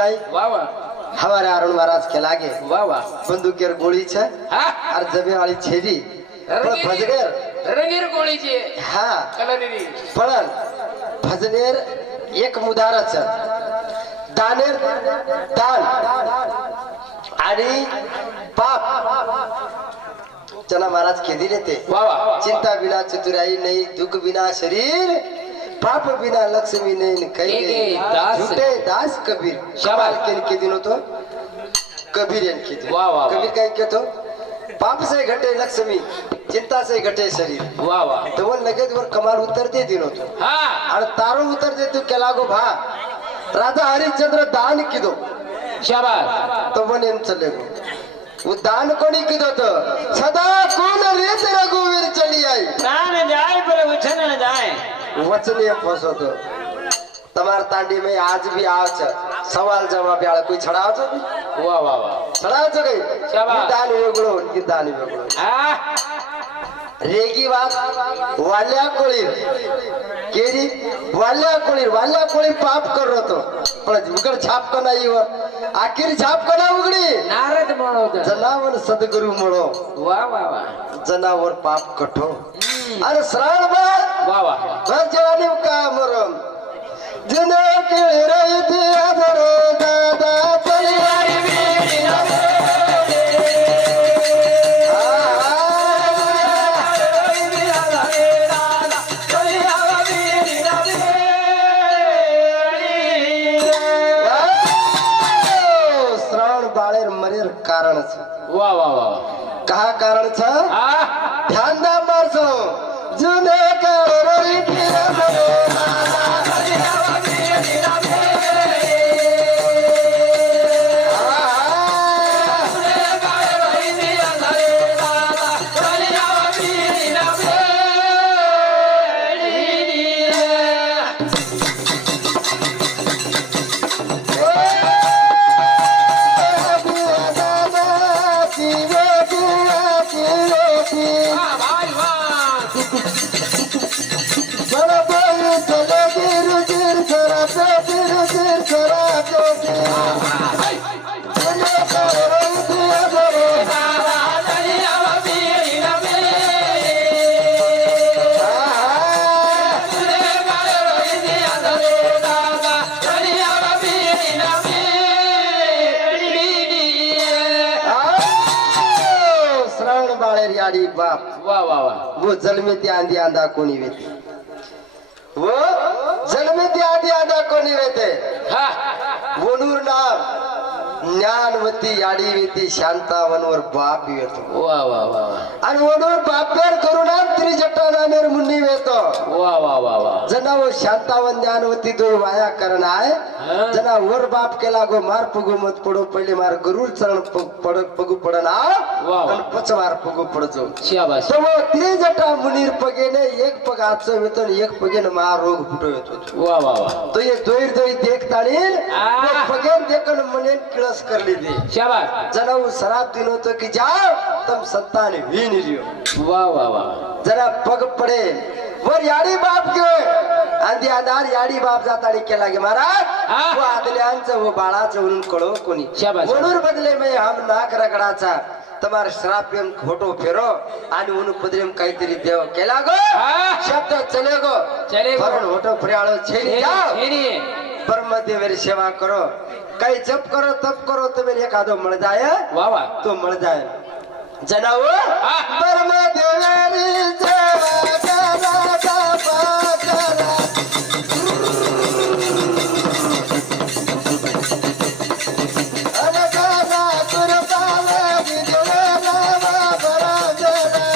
काई वाह वाह हमारे अरुण महाराज के लागे वाह वाह बंदूकेर गोली छे और जबे वाली छेरी भजनेर रंगीर गोळी जी हाँ कलरीरी पण भजनेर एक मुदारा छे दानेर दान आणि पाप चला महाराज के दिले ते वाह वाह चिंता बिना चतुराई नहीं दुख बिना शरीर पाप बिना लक्ष्मी नहीं कहीं झूठे दास कबीर शाबाश के दिनों तो कबीर के दिन वाह वाह कबीर कहीं के तो पाप से घटे लक्ष्मी चिंता से घटे शरीर वाह वाह तो वो लगे वर कमाल उतर दे दिनों तो हाँ और तारो उतर दे तू क्या लागो भा राजा हरिश्चंद्र दान की दो शाबाश तो वो नेम चलेगो वो दान कोणी की दो तो सदा कौन रीत रघुवीर चली आई दान जाए पर वचन न जाए वचनीय फसो तो તમાર તાંડી में आज भी आव छ सवाल जवाब यार कोई छड़ाव छ वाह वाह वाह छड़ाव छ कई शाबाश दान वेगळो की दान वेगळो हाँ रेगी बात वाल्या कोळी केरी वाल्या कोळी पाप कर रहो तो पण उगड छाप का नाही व आखिर छाप का ना उगडी नारद म्हणो होता जनावर सद्गुरु म्हणो वाह वाह वाह जनावर पाप कठो अरे श्रावण वाह वाह भर जवानी का मरम जन के रहते आदरो दादा परिवार श्रावण बाळेर मरेर कारण वाह वाह वाह कहा कारण छ हाँ ध्यान दा मारसो जुने के रहते आदरो बाप वाह वाह वाह वो जन्मे ते आंधी आंधा कोणी वेते वो जन्मे ते आंधी आंधा कोणी वेते हाँ वनूर नाम ज्ञानवती याडी वेती शांतावनवर बाप येतो वाह वाह वाह आणि वनूर बापेर करुणाम त्रिजटा नामेर मुन्नी वेतो वाह वाह वाह वाह जना वो शांतावन ज्ञानवती दो वाया करना है जना वर बाप के लागो मार पगु मत पडो पहिले मार गरुड़ चरण पगु पडना आणि पच मार पगु पडजो शाबाश तो वो त्रिजटा मुनीर पगेने एक पग आजचं वेतो आणि एक पगेने मार रोग फुटो येतो वाह वाह वाह तो ये दोई दोई देखताळील पगेन देखन मनेन किळस करली दे शाबाश जना वो शराब दिनो तो की जाओ तुम संतान वीन लियो वाह वाह वाह जरा पग पडे वर याडी बाप के आंधी आधार याडी बाप जाताडी केला गे महाराज वो आदल्यांचं वो बाळाचं म्हणून कळो कोणी म्हणून बदले में हम नाक रगडाचा तुम्हारे श्राप एम खोटो फेरो आणि म्हणून पदरेम काहीतरी देव केला गो शब्द चलेगो फरण होटो फरियाळो छेडी जाओ परम देवेर सेवा करो काही जप करो तप करो तो मेरे एखादो मळ जाय वाह वाह तो मळ जाय जनाव परम देवेरी सेवा करा जपा करा अनगाना कुरबाला विजयला बरा जरा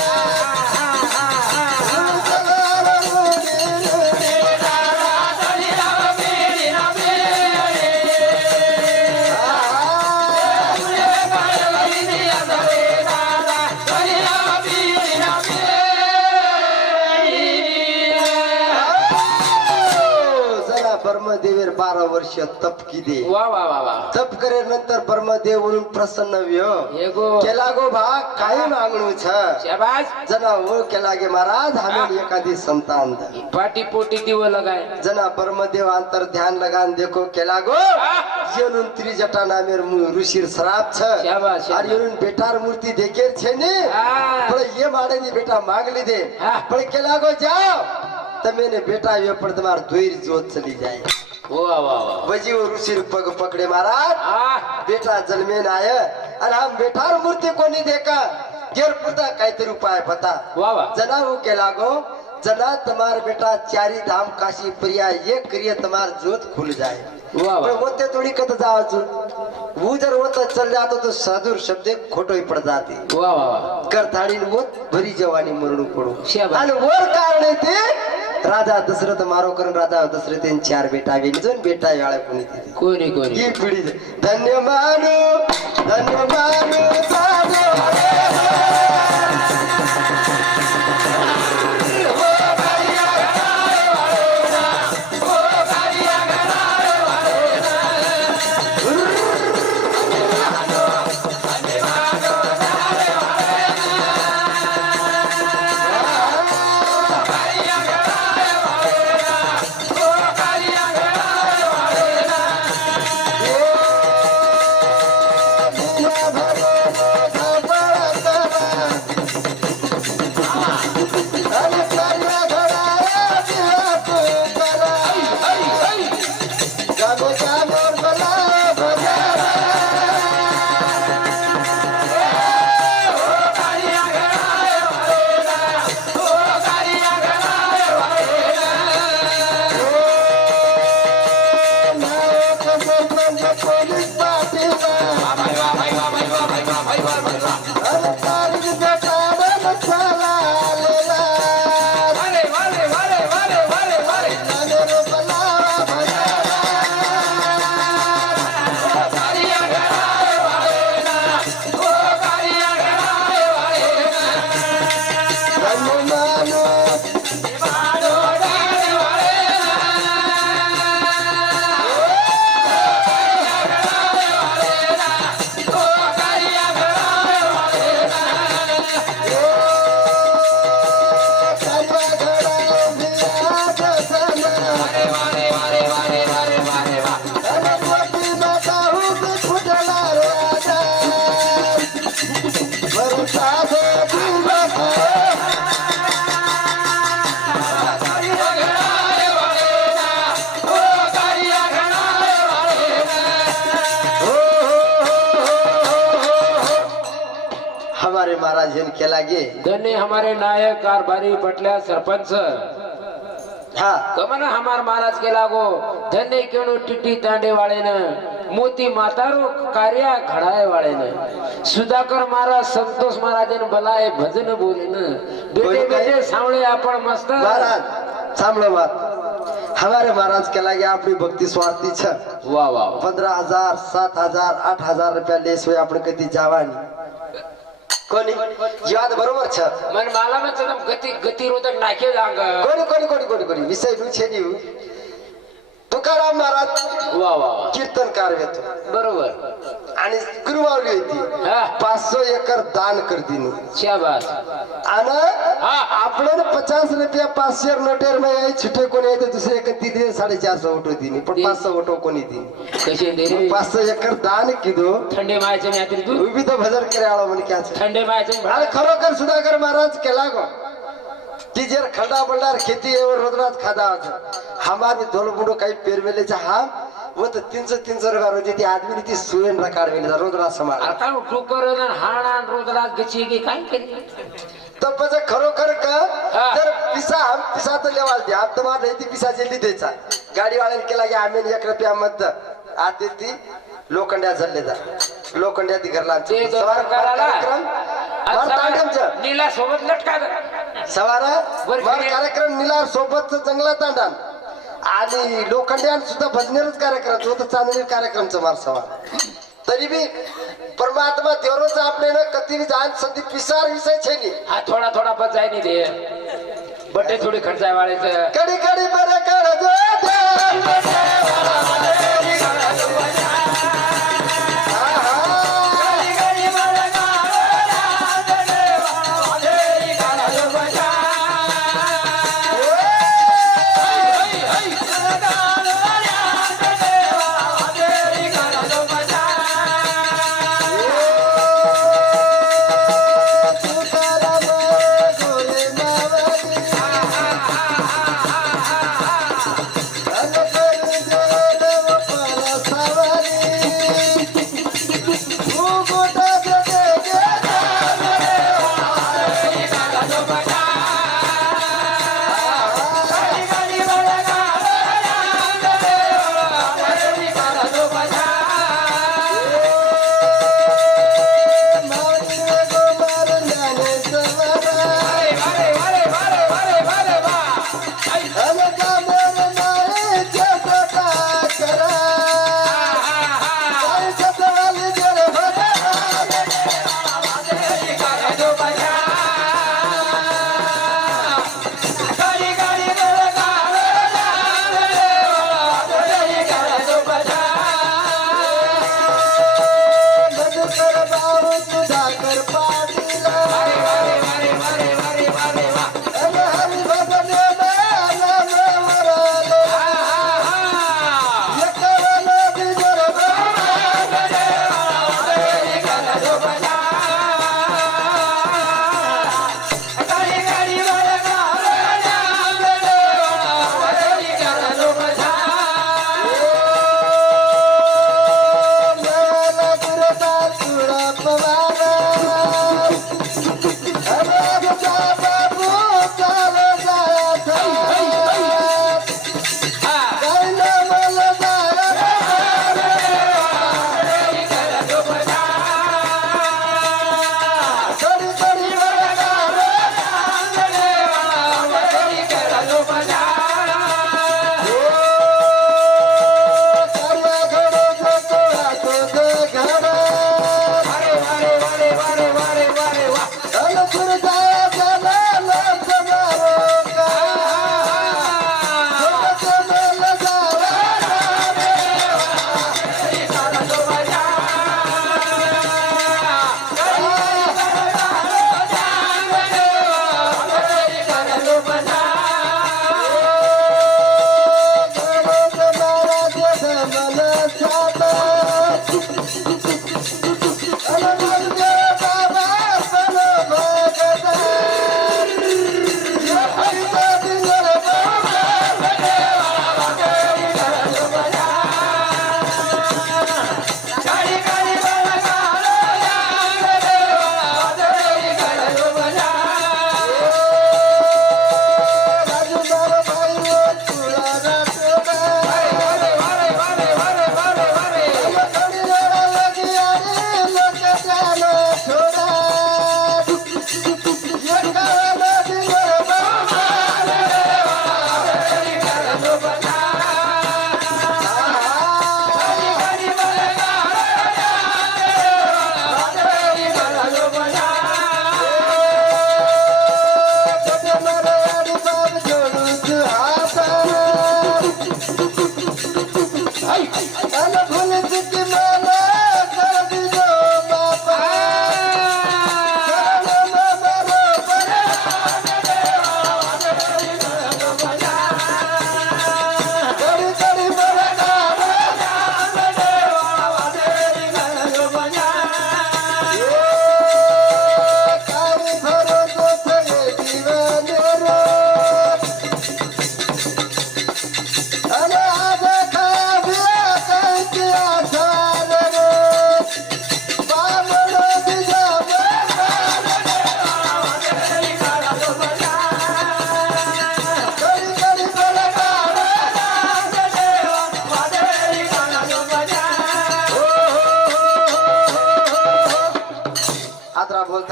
12 वर्ष तप किदे वा वा वा वा तप करे नंतर ब्रह्मदेव म्हणून प्रसन्न व्यो एगो केला गो भा काही मागणू छ शाबाश जना हो केला गे महाराज हमें एखादी संतान द पाटी पोटी दिव लगाय जना ब्रह्मदेव अंतर ध्यान लगान देखो केला गो जेनुन त्रिजटा नामेर ऋषिर श्राप छ शाबाश और येनुन बेटार मूर्ति देखेर छे ने पण ये माडे नी बेटा मांग ली दे पण केला गो जाओ तमे ने बेटा ये पर तुम्हार द्वैर जोत चली जाए वाह वाह वाह बजी वो ऋषि पग पकड़े महाराज बेटा जन्मे न आय और हम बेटार मूर्ति को नहीं देखा गेर पुरता काहीतरी उपाय बता वाह वाह जना वो केला गो जना तुम्हार बेटा चारी धाम काशी प्रिया ये करिए तुम्हार जोत खुल जाए वाह पण वाह होते थोड़ी कत जाओ वो जर होता चल जातो तो साधुर शब्द खोटो ही पड़ जाती वाह वाह वाह करताड़ी वो भरी जवानी मरणू पडो शाबाश. आणि वर कारण ते राजा दशरथ मारो करून राजा दशरथ 4 बेटा वेणजून बेटा याळे कोणी ती कोणी कोणी ही पिढी धन्य मानू साधू हमारे महाराज जन केला गे धन्य हमारे नायक कारभारी पटल्या सरपंच हाँ कमना हमार महाराज के लागो धन्य केणो टिटी तांडे वाले न मोती मातारो कार्या घडाए वाले न सुधाकर महाराज संतोष महाराजन बलाए भजन बोले न बेटे बेटे सावळे आपण मस्त महाराज सांभळो बात हमारे महाराज केला गे आपली भक्ती स्वार्थी छ वाह वाह 15,000 7,000 8,000 रुपया लेस होय आपण कधी जावानी कोणी याद बरोबर छ मन मला मत गती गतिरोधक नाके जांग कोणी विषय नु छे नी तुकाराम महाराज वाह वाह कीर्तनकार येतो बरोबर आणि गुरुमावली होती 500 एकर दान करतीनी शाबास आणि आपण 50 रुपया 500 नोटेर में आई छुटे कोणी येते दुसरे कधी दे 450 वोट होती पण 500 वोट कोणी दी कसे दे रे 500 एकर दान किदो ठंडे मायचे नात्री तू उभी तो भजन करे आलो म्हणे क्या ठंडे मायचे आणि खरोखर सुधाकर महाराज केला गो की जर खडा बलदार खेती एवर रोजनाथ खादा हमार भी दोल बुडो काही पेरवेले हम वो तो 300 रुपया रोजी ती आदमी ती सुवेन रकाडवेले रोजनाथ समाज आता टुकर हाणा रोजला गची की काय करी तो पछ खरोखर का तर पिसा तो लेवाल दे आप तुम्हार नाही ती पिसा जल्दी द्यायचा गाडी वाल्याने केला की आम्ही 1 रुपया मत आते ती लोखंड्या झल्ले जा लोखंड्या ती घरला ते सवार करायला कार्यक्रम नीला सोबत लटका सवार कार्यक्रम निलार सोबत जंगलात तांडा आणि लोखंड्यान सुद्धा भजनेरच कार्यक्रम तो तर चांदणी कार्यक्रमचा मार सवार तरी भी परमात्मा देवरोच आपले न कधी भी जान संधी पिसार विषय छे नी हा थोडा थोडा बचाय नहीं दे बटे थोडी खर्चाय वाले कडी कडी बरे कर जो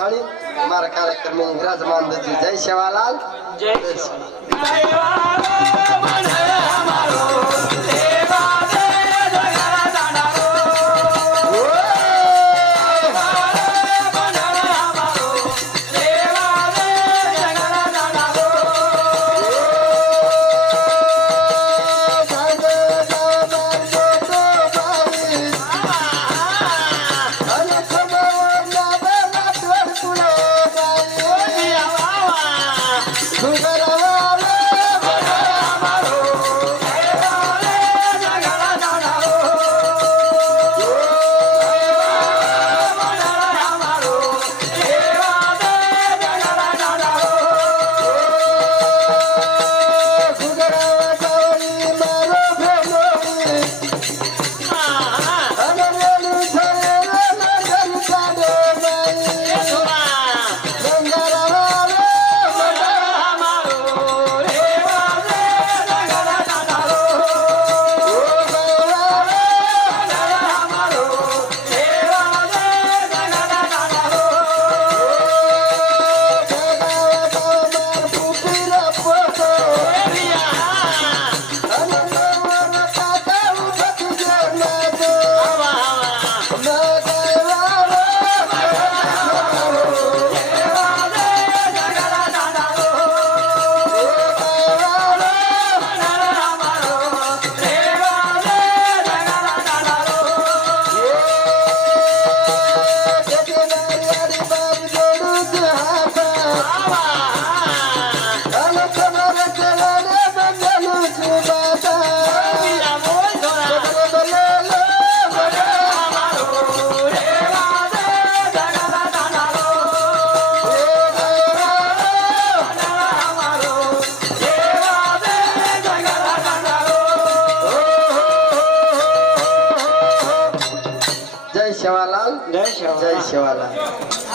थाली हमारा कार्यक्रम में विराजमान दीजिए। जय सेवालाल। जय सेवालाल। जय सेवालाल।